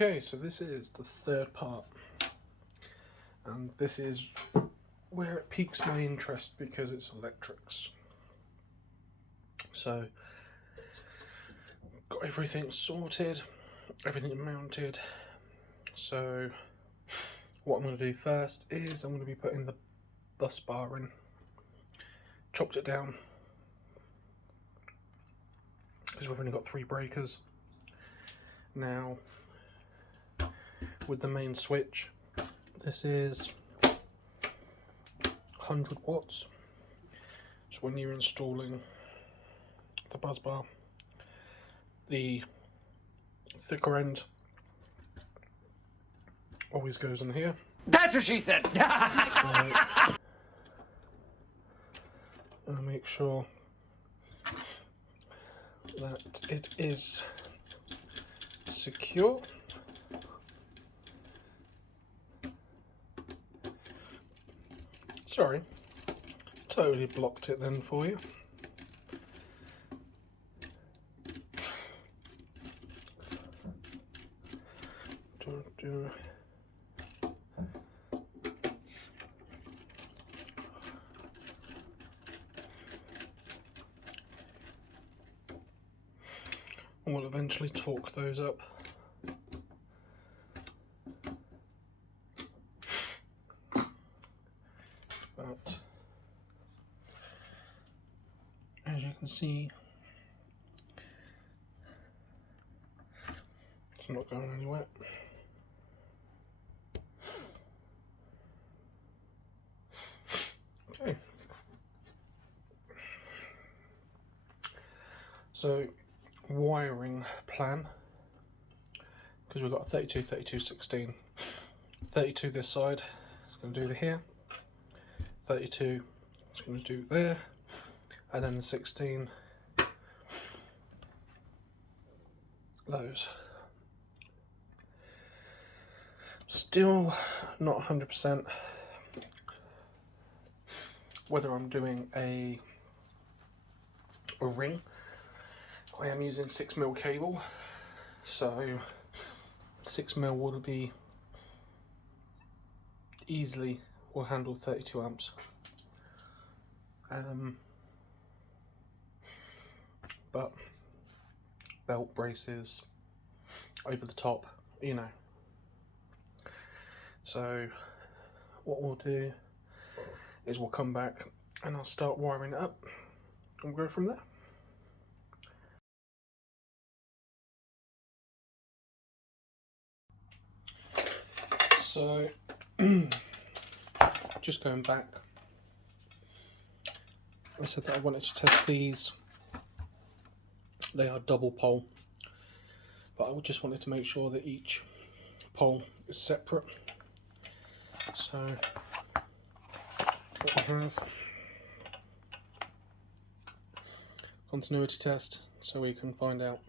Okay, so this is the third part, and this is where it piques my interest because it's electrics. So, got everything sorted, everything mounted. So, what I'm going to do first is I'm going to be putting the bus bar in. Chopped it down because we've only got 3 breakers. Now, with the main switch, this is 100 watts. So when you're installing the bus bar, the thicker end always goes in here. That's what she said. So I'm gonna make sure that it is secure. Sorry, totally blocked it then for you. And we'll eventually torque those up. But as you can see, it's not going anywhere. Okay. So, wiring plan, because we've got 32, 32, 16. 32 this side, it's going to do the here. 32, it's going to do there. And then the 16, those. Still not 100% whether I'm doing a ring. I am using 6mm cable, so 6mm will be easily will handle 32 amps. But belt braces over the top, you know. So what we'll do is we'll come back and I'll start wiring it up and we'll go from there. So just going back, I said that I wanted to test these. They are double pole, but I just wanted to make sure that each pole is separate. So what we have, continuity test, so we can find out,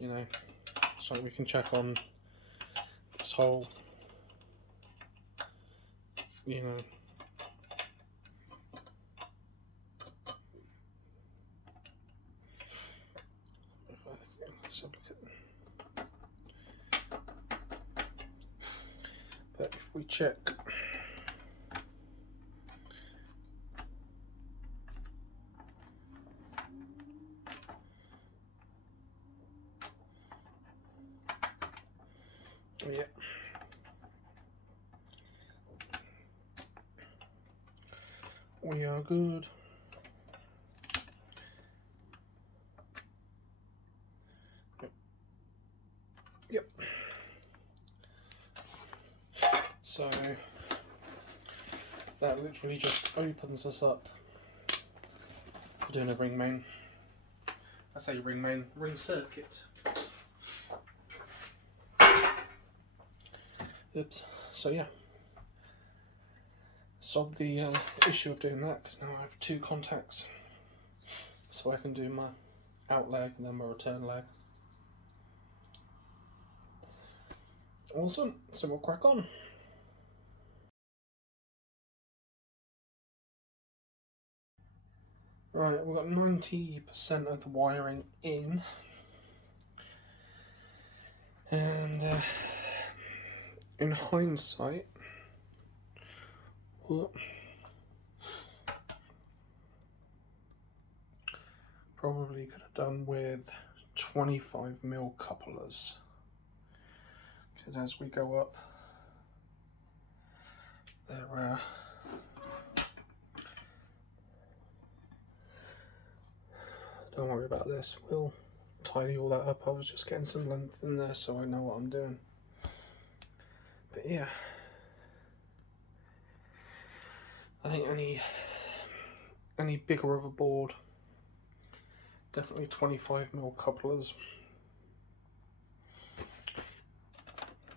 you know, so we can check on this whole, you know, let's have a look at, but if we check yeah, we are good. Yep. So that literally just opens us up for doing a ring main. I say ring main, ring circuit. Oops. So yeah, solved the issue of doing that because now I have 2 contacts, so I can do my out leg and then my return leg. Awesome. So we'll crack on. Right, we've got 90% of the wiring in. And in hindsight, probably could have done with 25mm couplers, because as we go up, there don't worry about this, we'll tidy all that up. I was just getting some length in there so I know what I'm doing. But yeah, I think any bigger of a board, definitely 25mm couplers.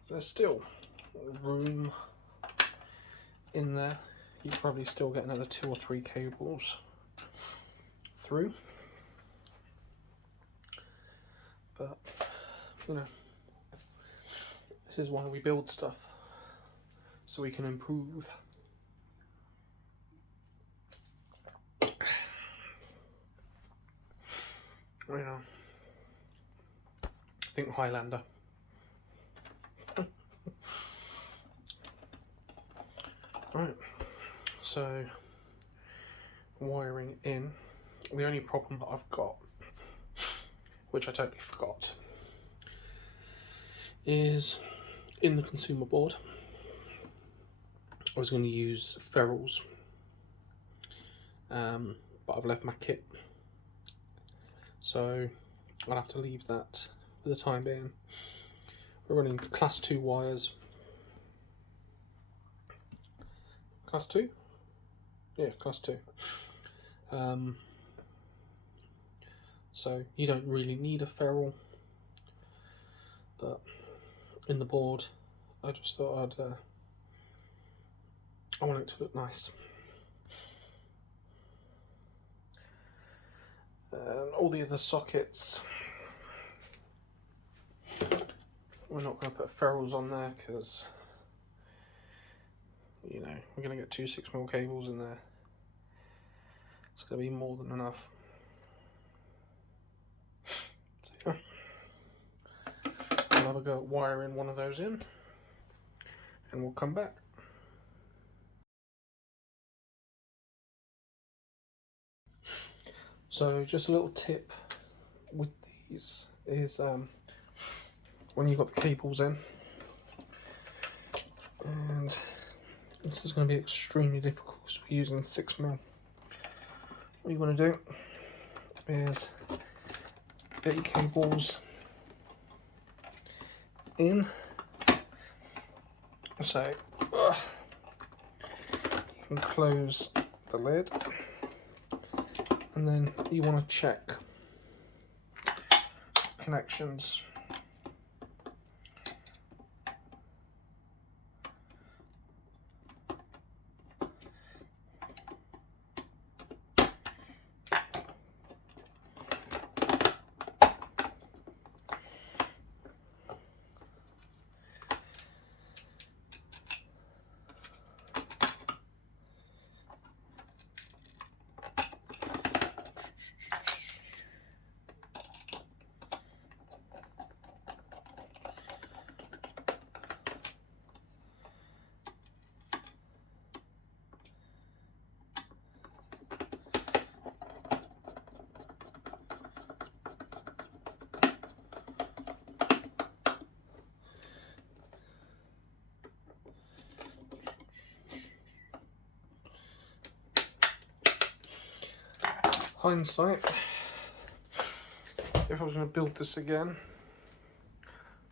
There's still room in there. You probably still get another 2 or 3 cables through, but you know, this is why we build stuff, so we can improve. You know, think Highlander. Right, so wiring in. The only problem that I've got, which I totally forgot, is in the consumer board I was going to use ferrules, but I've left my kit, so I'll have to leave that for the time being. We're running class 2 wires. Class 2? Yeah, class 2. So you don't really need a ferrule, but in the board I just thought I want it to look nice. And all the other sockets, we're not going to put ferrules on there because, you know, we're going to get 2 6mm cables in there. It's going to be more than enough. So, yeah. I'll have a go at wiring one of those in, and we'll come back. So just a little tip with these is when you've got the cables in, and this is going to be extremely difficult because we're using 6mm. What you want to do is get your cables in, so you can close the lid, and then you want to check connections. Hindsight, if I was going to build this again,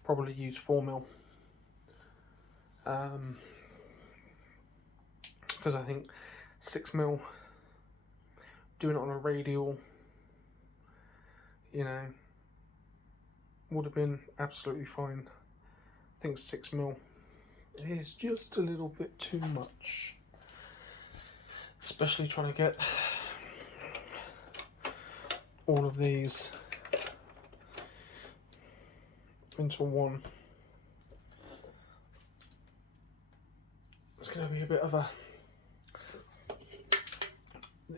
probably use 4mm, because I think 6mm, doing it on a radial, you know, would have been absolutely fine. I think 6mm is just a little bit too much, especially trying to get all of these into one. It's going to be a bit of a,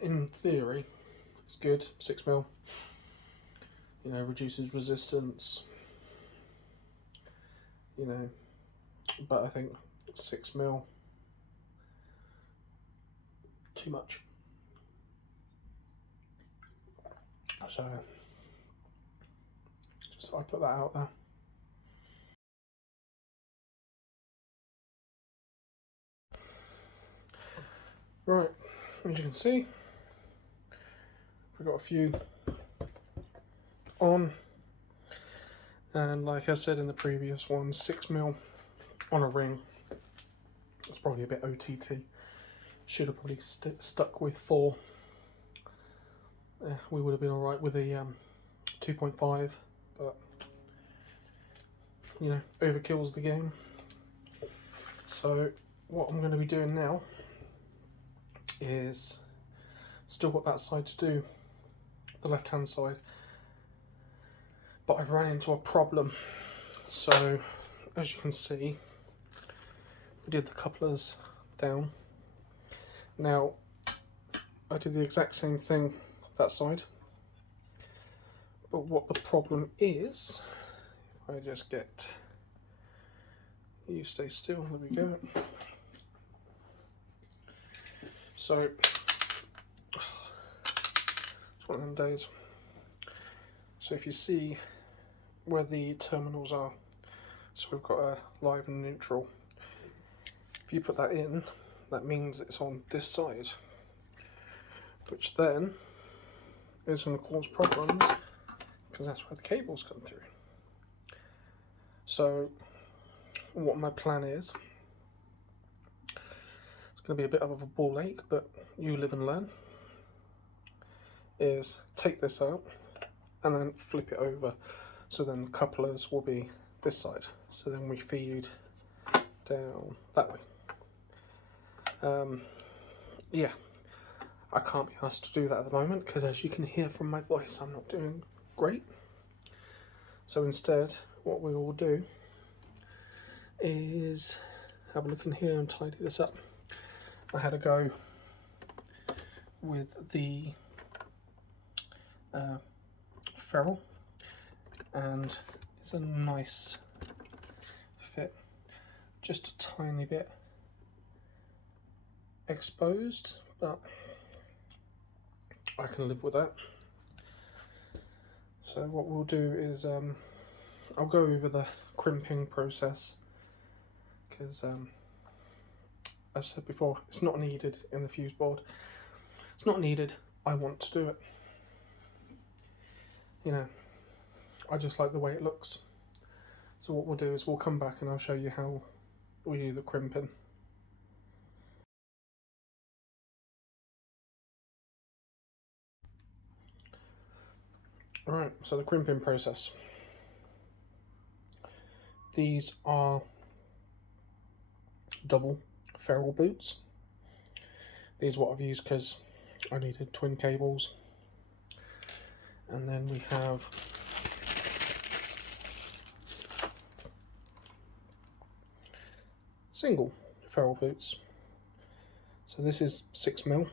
in theory, it's good, 6mm, you know, reduces resistance, you know, but I think 6mm too much. So just thought I'd put that out there. Right, as you can see, we've got a few on, and like I said in the previous one, 6mm on a ring. It's probably a bit OTT. Should have probably stuck with 4. We would have been alright with a 2.5, but you know, overkills the game. So what I'm going to be doing now is, still got that side to do, the left hand side, but I've run into a problem. So as you can see, we did the couplers down. Now I did the exact same thing that side, but what the problem is, if I just get you stay still, there we go. So it's one of them days. So if you see where the terminals are, so we've got a live and neutral. If you put that in, that means it's on this side, which then is going to cause problems because that's where the cables come through. So what my plan is, it's going to be a bit of a ball ache, but you live and learn, is take this out and then flip it over, so then the couplers will be this side, so then we feed down that way. Yeah, I can't be asked to do that at the moment because, as you can hear from my voice, I'm not doing great. So instead, what we will do is have a look in here and tidy this up. I had a go with the ferrule, and it's a nice fit, just a tiny bit exposed, but I can live with that. So what we'll do is I'll go over the crimping process, because I've said before, it's not needed in the fuse board. It's not needed, I want to do it. You know, I just like the way it looks. So what we'll do is we'll come back and I'll show you how we do the crimping. Alright, so the crimping process. These are double ferrule boots. These are what I've used because I needed twin cables. And then we have single ferrule boots. So this is 6mm,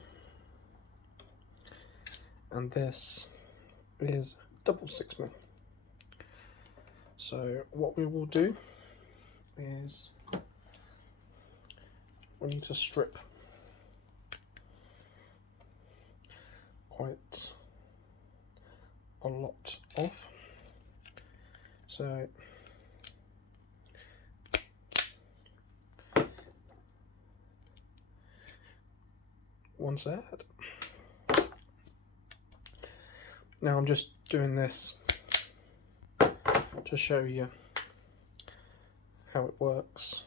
and this is double 6mm. So what we will do is we need to strip quite a lot off. So one set. Now I'm just doing this to show you how it works.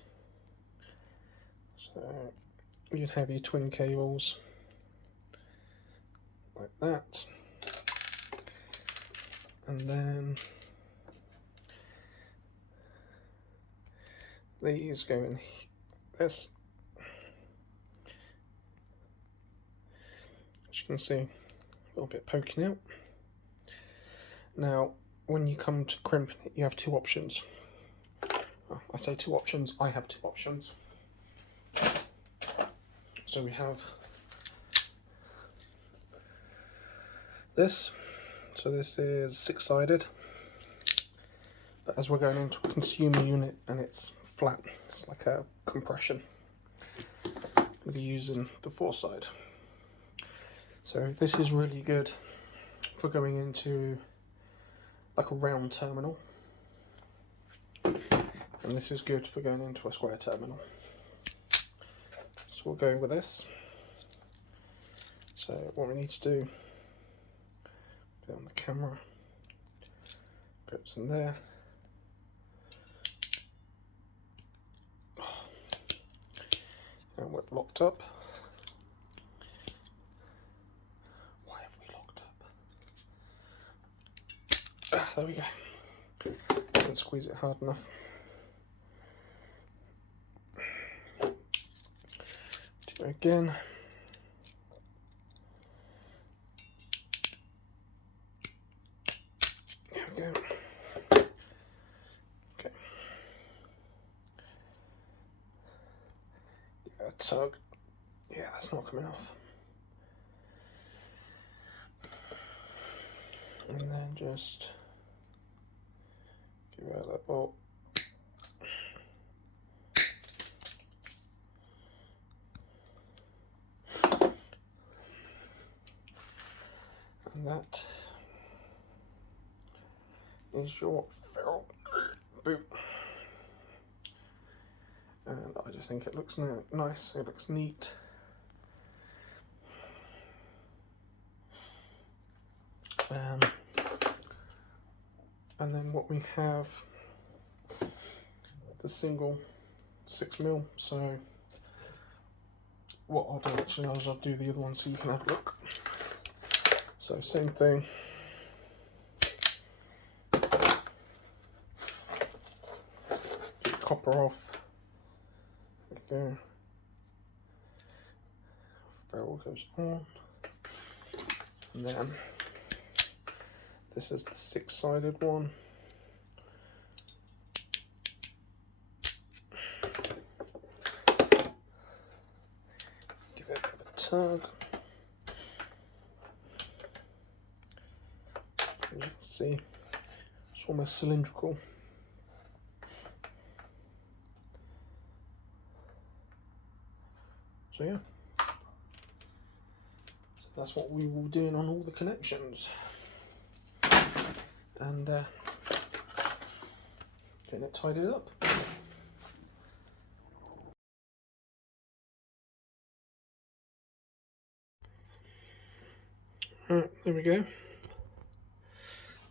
So you'd have your twin cables like that, and then these go in this. As you can see, a little bit poking out. Now when you come to crimping it, you have two options. Well, I say two options, I have two options. So we have this. So this is 6-sided. But as we're going into a consumer unit and it's flat, it's like a compression. I'm going to be using the 4-side. So this is really good for going into like a round terminal, and this is good for going into a square terminal. So we'll go with this. So what we need to do, put it on the camera, goes in there. And we're locked up. Why have we locked up? There we go. Don't squeeze it hard enough. Do it again. There we go. Okay. Give it a tug. Yeah, that's not coming off. And then just give out that bolt. And that is your ferrule boot. And I just think it looks nice, it looks neat. And then what we have, the single 6mm. So what I'll do actually is I'll do the other one so you can have a look. So same thing. Get copper off. There we go. Ferrule goes on. And then this is the 6-sided one. Give it a bit of a tug. As you can see, it's almost cylindrical. So yeah, so that's what we will be doing on all the connections. And getting it tidied up. Alright, there we go.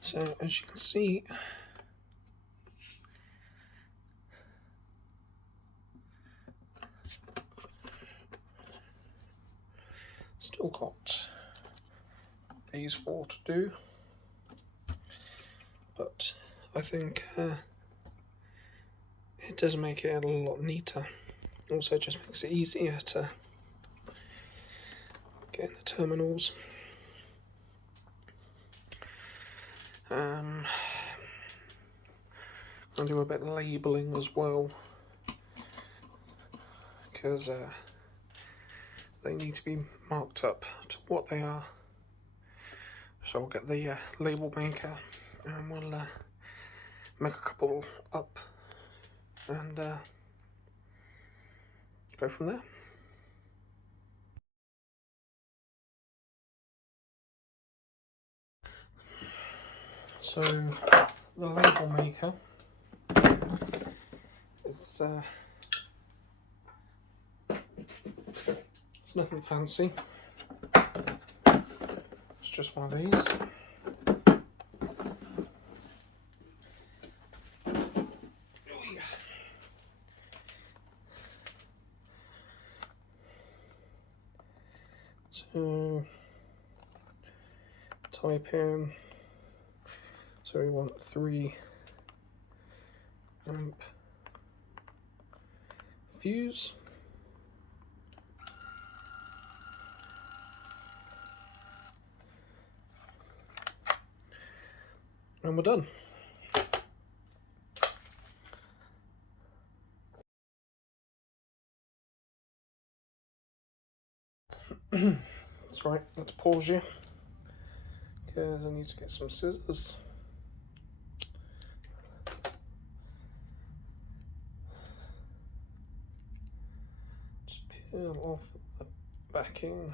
So as you can see, still got these 4 to do, but I think it does make it a lot neater. Also just makes it easier to get in the terminals. I'll do a bit of labelling as well, because they need to be marked up to what they are. So I'll get the label maker and we'll make a couple up and go from there. So the label maker is it's nothing fancy. It's just one of these. So type in, so we want 3 amp fuse. And we're done. That's right, let's pause you, because I need to get some scissors. peel off the backing.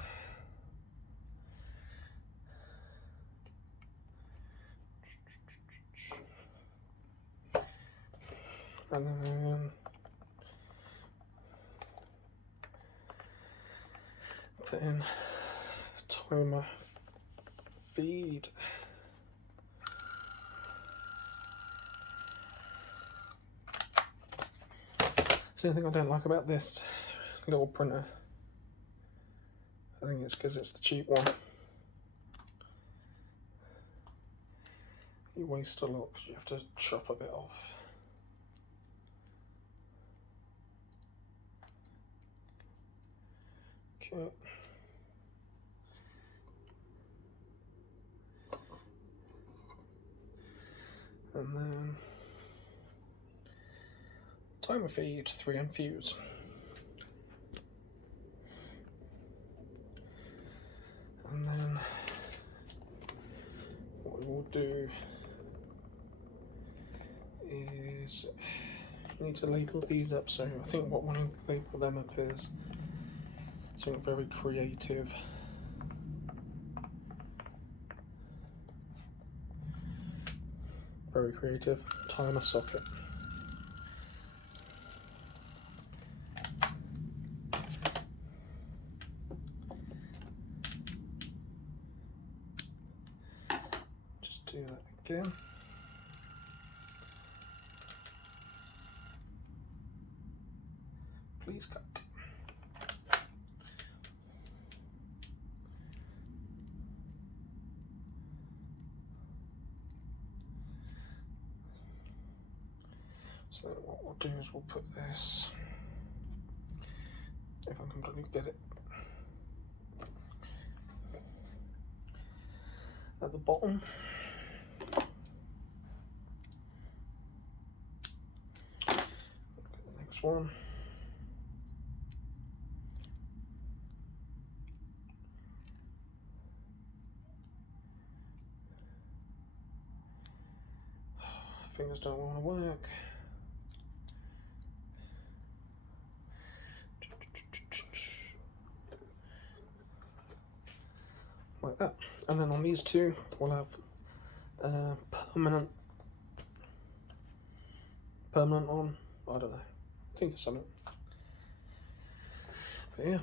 And then put in timer feed. The only thing I don't like about this little printer, I think it's because it's the cheap one. You waste a lot because you have to chop a bit off. Okay. And then timer feed 3 and fuse. And then what we will do is you need to label these up. So I think what we'll label them up is something very creative. Very creative. Timer socket. Just do that again. Please cut. So then what we'll do is we'll put this, if I can really get it, at the bottom. Look at the next one. Fingers don't want to work. Like that. And then on these two, we'll have permanent on. I don't know. I think it's something. But yeah.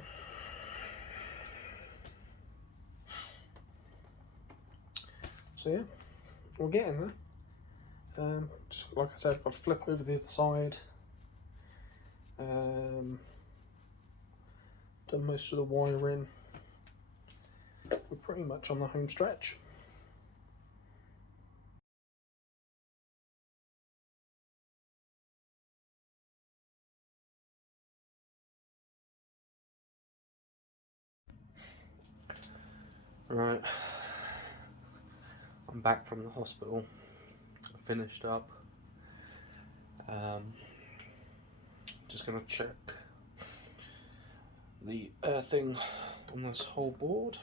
So yeah, we're getting there. Just like I said, I'll flip over the other side. Done most of the wiring. We're pretty much on the home stretch. Right, I'm back from the hospital. I finished up. Just gonna check the earthing on this whole board.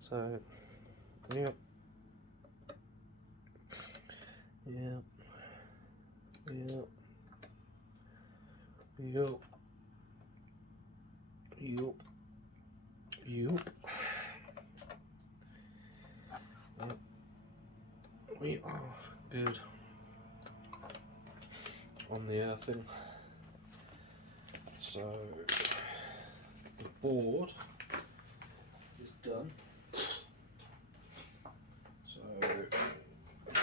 So, yep, yep, yep, yep, yep, yep. We are good on the earthing. So the board is done. So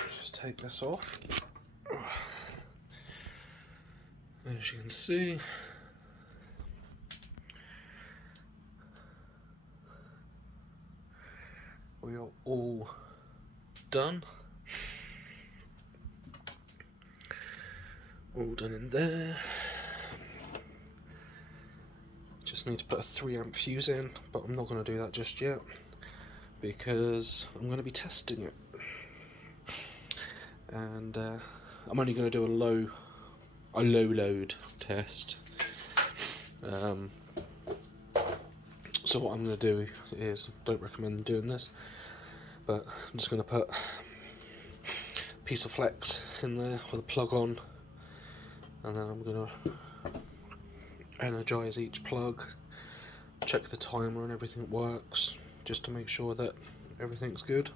just take this off. As you can see, we are all done. All done in there. Just need to put a 3 amp fuse in, but I'm not going to do that just yet because I'm going to be testing it. And I'm only going to do a low load test. So what I'm going to do is, don't recommend doing this, but I'm just going to put a piece of flex in there with a plug on, and then I'm going to energize each plug, check the timer and everything works, just to make sure that everything's good.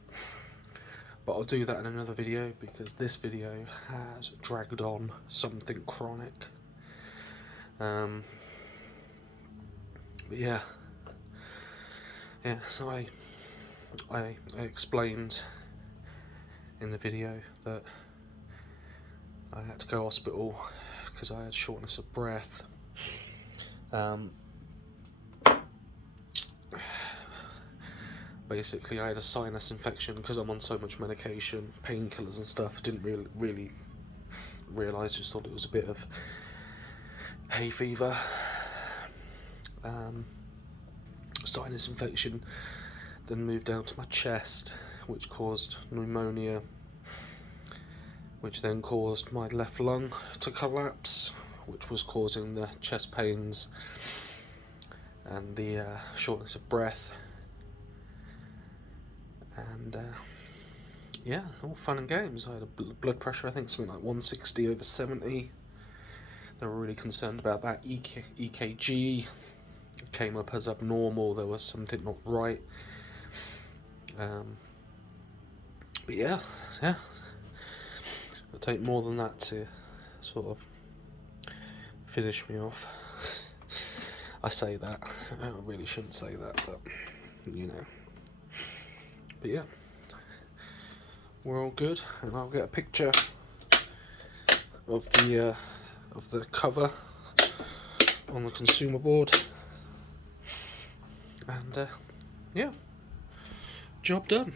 But I'll do that in another video, because this video has dragged on something chronic. But yeah, so I explained in the video that I had to go to hospital because I had shortness of breath. Basically, I had a sinus infection because I'm on so much medication, painkillers and stuff. Didn't really realise, just thought it was a bit of hay fever. Sinus infection then moved down to my chest, which caused pneumonia, which then caused my left lung to collapse, which was causing the chest pains and the shortness of breath. And yeah, all fun and games. I had a blood pressure, I think something like 160/70. They were really concerned about that. EKG came up as abnormal. There was something not right. But yeah, it'll take more than that to sort of finish me off. I say that, I really shouldn't say that, but you know. But yeah, we're all good, and I'll get a picture of the cover on the consumer board, and yeah, job done.